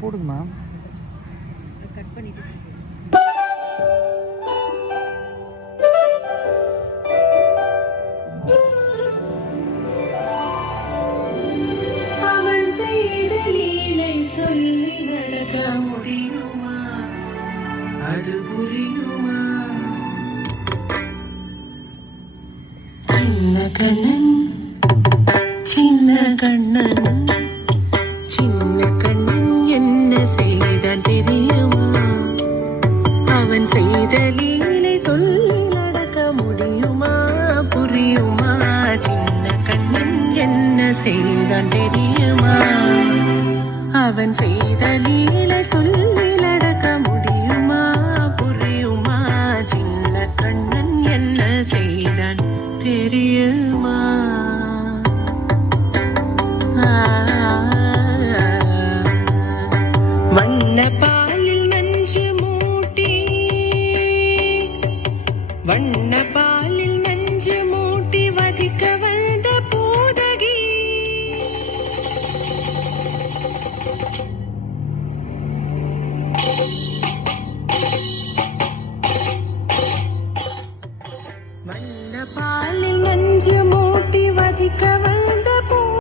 போடுங்க ma'am. Cut பண்ணிட்டு அவன் செய்த லீலை சொல்லி நடக்க முடியுமா? அது புரியுமா? சின்ன கண்ணன் சின்ன கண்ணன் சின்ன கண்ணன் என்ன செய்தான் தெரியுமா? அவன் செய்த லீலை சொல்லி நடக்க முடியுமா? புரியுமா? சின்ன கண்ணன் என்ன செய்தான் தெரியுமா? அவன் செய்த லீலை சொல்லி நடக்க முடியுமா? புரியுமா? சின்ன கண்ணன் என்ன செய்தான் தெரியுமா? வண்ண பாலில் நஞ்சு மூட்டி வண்ண